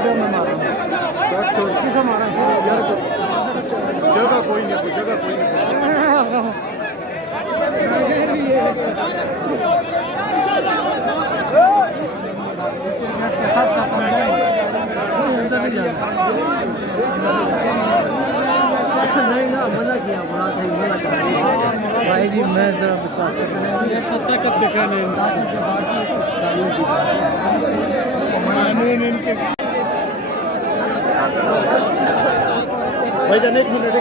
जब मैं मारा किसे मारा यार जगह कोई नहीं जगह कोई नहीं साथ साथ नहीं ना मजा किया बड़ा सही मजा किया भाई जी मैं जरा विश्वास ये पता कब देखा नहीं भाई जान एक मिनट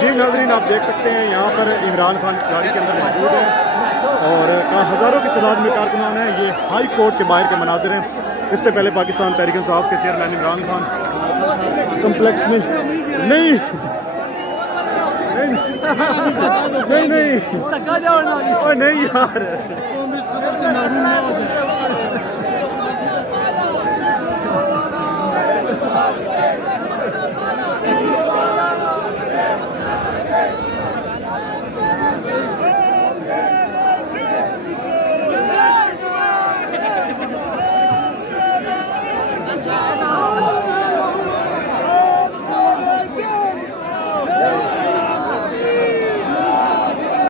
जी नाज़रीन आप देख सकते हैं यहाँ पर इमरान खान इस गाड़ी के अंदर मौजूद है और हज़ारों की तादाद में कारकुनान हैं। ये हाई कोर्ट के बाहर के मनाजिर हैं। इससे पहले पाकिस्तान तहरीक इंसाफ के चेयरमैन इमरान खान कम्प्लेक्स में नहीं नहीं नहीं नहीं यार